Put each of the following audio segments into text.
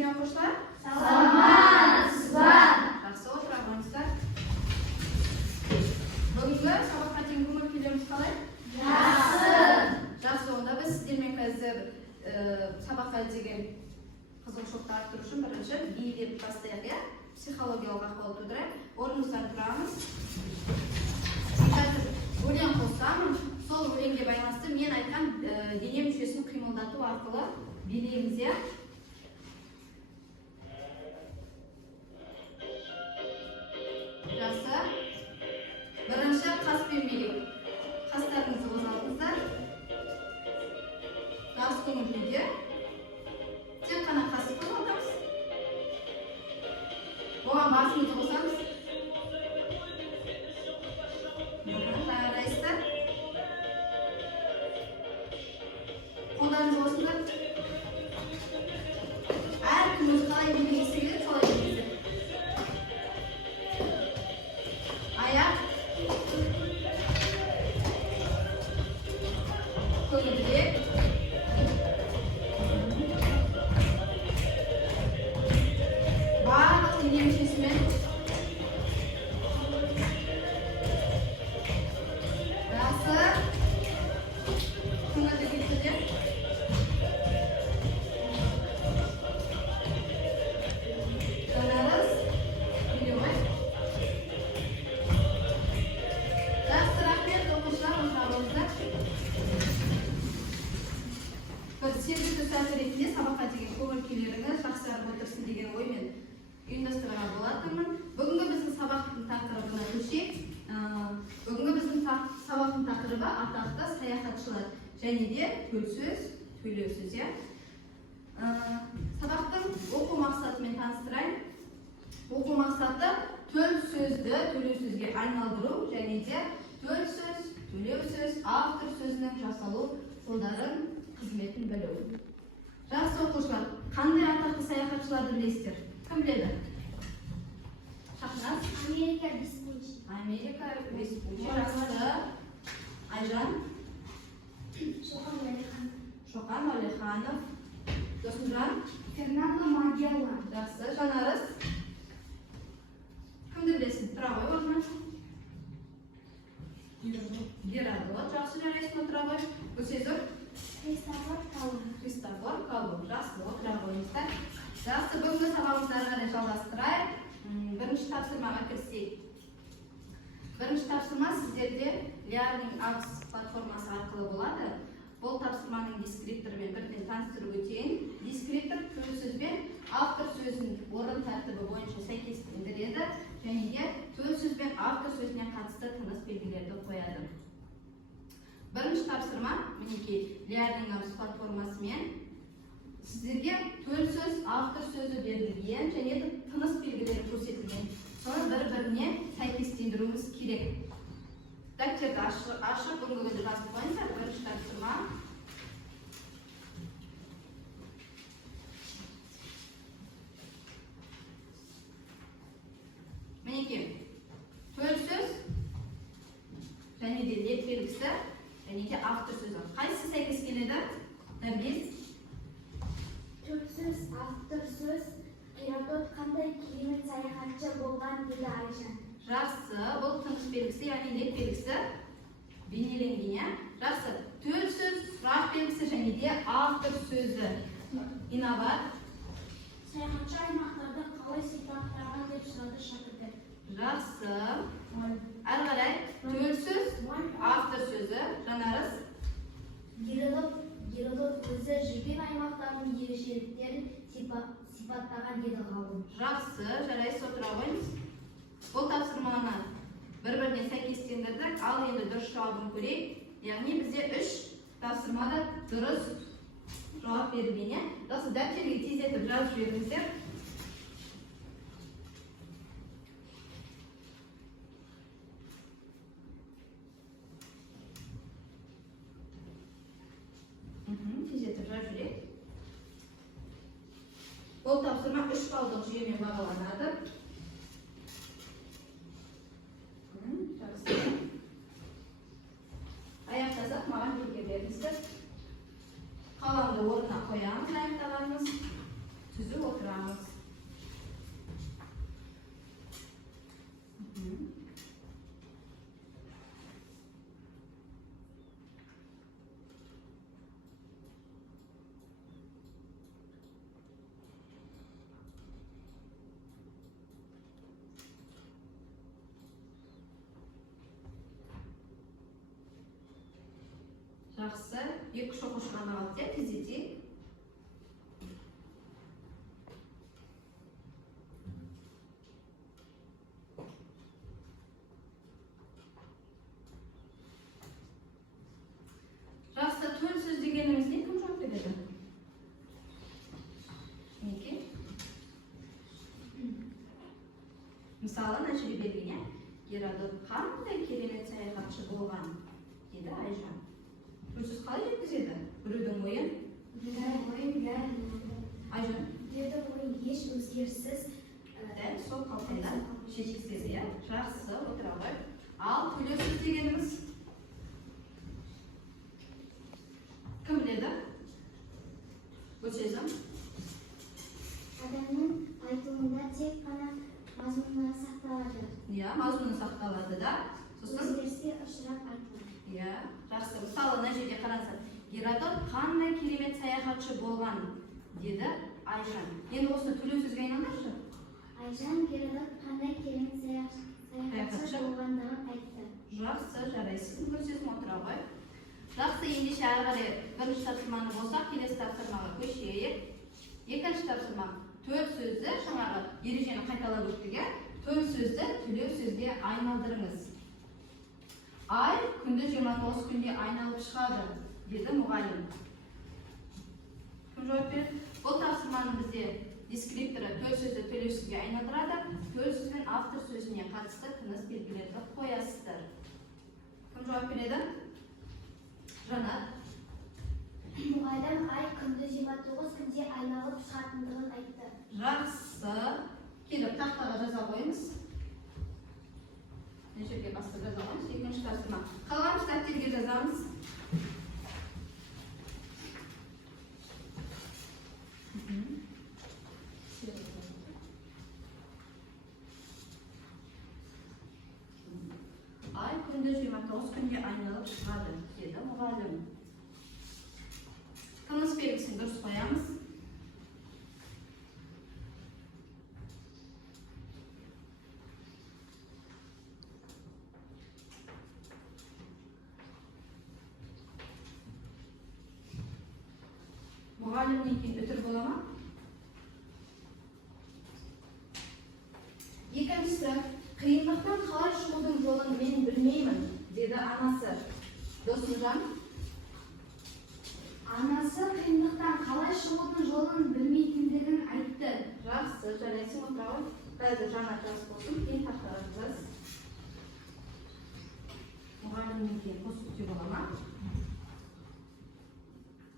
келме оқушылар? Саламатсызбы. Жақсы, отыра қойыңыздар. Бүгінгі сабаққа дейін көңіл күйлеріңіз қалай? Жақсы, онда біз сіздермен қазір сабаққа деген қызығушылықты арттыру үшін бірінші билеп бастайық, иә? Психологиялық ахуал тудырайық. Орнымыздан тұрамыз. Қазір өлең қосамын. Сол өлеңге байланысты мен айтқан дене мүшесін қимылдату арқылы билейміз, иә? Жақсы. Бірінші қаспен билейік. Қастарыңызды қозғалтыңыздар. Дауыс көңіл күйде. Тек қана қасты қозғалтамыз. Оған басымызды қосамыз. Жарайсыздар. Қолдарыңызды қосыңыздар. Әркім өзі қалай билегісі келеді, солай билейді. Аяқ. Көңілдірек. Барлық дене мүшесімен. Жақсы. Көңілдірек түрде. Жанарыз. Билеу ғой. Жақсы, рахмет, оқушылар, отыра қойыңыздар. Бір сергіту сәті ретінде сабаққа деген көңіл күйлеріңіз жақсарып отырсын деген оймен ұйымдастырған болатынмын. Бүгінгі біздің сабақтың тақырыбына көшейік. Бүгінгі біздің сабақтың тақырыбы атақты саяхатшылар және де төл сөз, төлеу сөз, иә? Сабақтың оқу мақсатымен таныстырайын. Оқу мақсаты төл сөзді төлеу сөзге айналдыру және де төл сөз, төлеу сөз, автор сөзінің жасалу жолдарын, қызметін білу. Жақсы оқушылар, қандай атақты саяхатшыларды білесіздер? Кім біледі? Шахназ? Америка Веспуччи. Америка Веспуччи. Жақсы. Айжан? Шоқан Уәлиханов. Шоқан Уәлиханов. Досымжан? Фернандо Магеллан. Жақсы. Жанарыз? Кімді білесің? Тұра ғой орнына. Геродот. Жақсы, жарайсың, отыра ғой. Гүлсезір? Христофор Колумб. Христофор Колумб. Жақсы, отыра қойыңыздар. Жақсы, бүгінгі сабағымызды ары қарай жалғастырайық. Бірінші тапсырмаға кірісейік. Бірінші тапсырма сіздерде Learning Apps платформасы арқылы болады. Бұл тапсырманың дескрипторымен бірден таныстырып өтейін. Дескриптор төл сөз бен автор сөзінің орын тәртібі бойынша сәйкестендіреді және де төл сөз бен автор сөзіне қатысты тыныс белгілерді қояды. Бірінші тапсырма, мінекей, Learning Apps платформасымен сіздерге төл сөз, автор сөзі берілген және де тыныс белгілері көрсетілген. Соны бір-біріне сәйкестендіруіміз керек. Дәптерді ашып, бүгінгі жазып қойыңыздар. Бірінші тапсырма. Мінекей, төл сөз және де леп белгісі және де автор сөзі. Қайсысы сәйкес келеді? Нәргес? Төл сөз, автор сөз, Геродот қандай керемет саяхатшы болған деді Айжан. Жақсы, бұл тыныс белгісі, яғни леп белгісі бейнеленген, иә? Жақсы, төл сөз, сұрақ белгісі және де автор сөзі. Инабат? Саяхатшы аймақтарды қалай сипаттаған деп сұрады шәкірттер. Жақсы. Әрі қарай, төл сөз, автор сөзі. Жанарыз? Геродот өзі жібек аймақтарының ерекшеліктерін сипаттаған деді ғалым. Жақсы, жарайсыз, отыра қойыңыз. Бұл тапсырманы бір-біріне сәйкестендірдік, ал енді дұрыс жауабын көрейік. Яғни бізде 3 тапсырмада дұрыс жауап берілген, иә? Жақсы, дәптерге тездетіп жазып жіберіңіздер. Тездетіп жазып жүрейік. Бұл тапсырма 3 балдық жүйемен бағаланады. Аяқтасақ, маған белгі беріңіздер. Қаламды орнына қоямыз, аяқтағанымыз. Түзу отыра отырамыз. Жақсы, екі үш оқушы ғана қалды, тездетейік. Жақсы, төл сөз дегеніміз не? Кім жауап береді? Неге? Мысалы, тәжірибеліне Геродот қандай керемет саяхатшы болған, деді Айжан. Сөз қалай жеткізеді? Біреудің ойын? Айжан? Біреудің ойын еш өзгеріссіз Дәл сол қалпында жеткізеді, иә? Жақсы, отыра ғой. Ал төлеу сөз дегеніміз? Кім біледі? Бұл сөзім? адамның айтуында тек қана мазмұны сақталады. Иә, мазмұны сақталады да. Сосын? Өзгеріске ұшырап айтылады. Иә, жақсы. Мысалы, мына жерде қараңыздар. Геродот қандай керемет саяхатшы болған, деді Айжан. Енді осыны төлеу сөзге айналдыршы. Айжан Геродот қандай керемет саяхатшы болғандығын айтты. Жақсы, жарайсыз. Бұл сөзім отыра ғой. Жақсы, ендеше ары қарай бірінші тапсырманы болсақ, келесі тапсырмаға көшейік. Екінші тапсырма. Төл сөзді, жаңағы ережені қайталап өттік, төл сөзді төлеу сөзге айналдырыңыз. Ай күнді 29 күнде айналып шығады, деді мұғалім. Кім жауап берді? Бұл тапсырманың бізде дескрипторы төл сөзді төлеу сөзге айналдырады. Төл сөз бен автор сөзіне қатысты тыныс белгілерді қоясыздар. Кім жауап береді? Жанат. Мұғалім ай күнді 29 күнде айналып шығатындығын айтты. Жақсы. Келіп тақтаға жаза қойыңыз. Жерге басқа жаза қойыңыз. Екінші тапсырма. Қалған дәптерге жазамыз. Ай күнді 29 күнде айналып шығады, деді мұғалім. Тыныс белгісін дұрыс қоямыз. Мұғалімнен кейін үтір бола ма? Екіншісі, қиындықтан қалай шығудың жолын мен білмеймін, деді анасы. Досымжан? Анасы қиындықтан қалай шығудың жолын білмейтіндігін айтты. Жақсы, жарайсың, отыра ғой. Бәрі жаңа жас болсын, кейін тақтаға жазасыз. Мұғалімнен кейін қос үтір бола ма?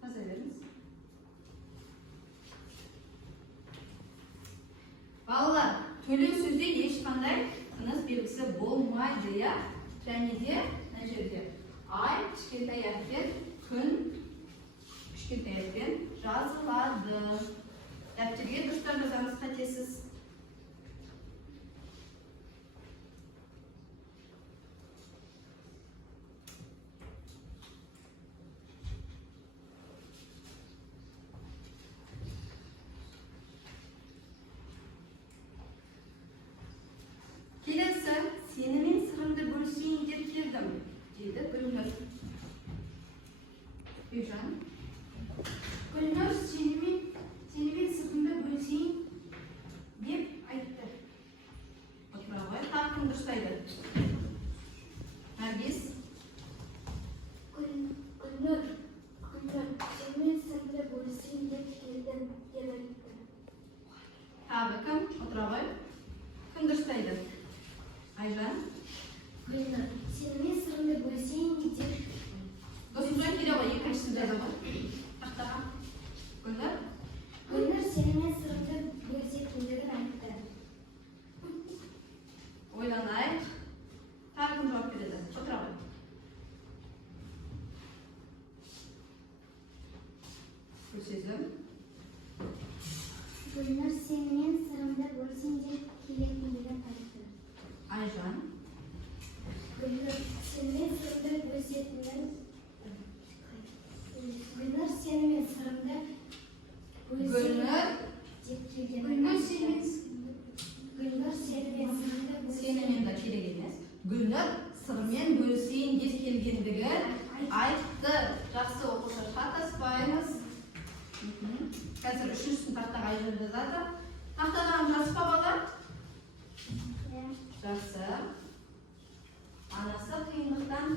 Жаза беріңіз. Балалар, төлеу сөзде ешқандай тыныс белгісі болмайды, иә? Және де мына жерде ай кішкентай әріппен, күн кішкентай әріппен жазылады. Дәптерге дұрыстап жазамыз, қатесіз. Келесі, сенімен сырымды бөлісейін деп келдім, деді Гүлнұр. Гүлжан. Гүлнұр сенімен сырымды бөлісейін деп айтты. Отыра ғой, тақым дұрыстайды. Наргиз. Гүлнұр сенімен сырымды бөлісейін деп келдім деп айтты. Табы кім? Отыра ғой. Кім дұрыстайды? Айжан. Гүлнұр сенімен сырымды бөлісейін деп. Досымжан келе ғой, екіншісін жаза ғой. Тақтаға. Гүлнұр. Гүлнұр сенімен сырымды бөлісетіндігін айтты. Ойланайық. Тағы кім жауап береді? Отыра ғой. Бұл сөзім. Гүлнұр Seninle sırrımda bölüşünce kirletmediğine tanıttı. Ayjan. Gülnur seninle sırrımda bölüşettiğinden Gülnur seninle sırrımda Gülnur. Senin de kerak emas. Gülnur sirmen bölseyim deb kelgandigin aytdi. Yaxshi o'qishni xatospaymiz. Hozir 3-sinf taxtaga ayrıldı zaten. Taxtadan yozib bolalar. Yaxshi. Anasi qiyinlikdan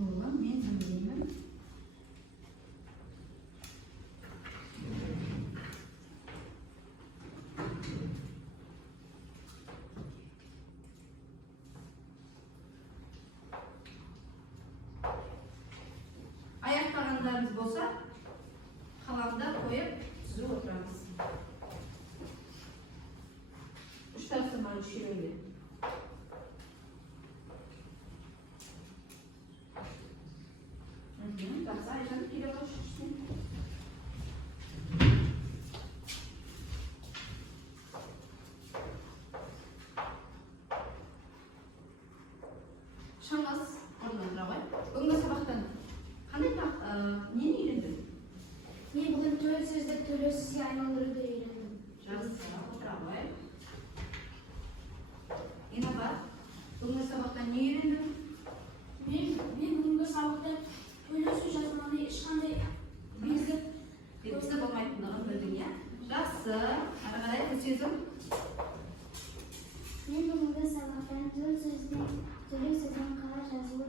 Oğlum, men bilmayman. Ayaklarınlarımız bolsa, kalamda koyup tuzub o'tiramiz. 3 taqsimani tushiraylik. Yaxshi, Ayjan kela boshlaysin. Şangas o'rnatira qo'y. Bunga sabaqdan qanday neni o'rganding? Men bugun to'rt so'zda to'rt so'zga aylantirib o'rgandim. Yaxshi, o'tira qo'y. Yana bor. Bunga sabaqdan ne o'rganding? Men bugungi saboqda to'rt so'z yozmani hech qanday Bizda bo'lmaydiganini bilding ya. Yaxshi. Ana qarang, bu so'zim. Men bugungi saboqdan to'rt so'zning qarash yozuvi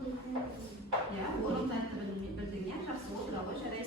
Ya, o'lim tartibini bilding ya. Yaxshi, o'tira qo'y.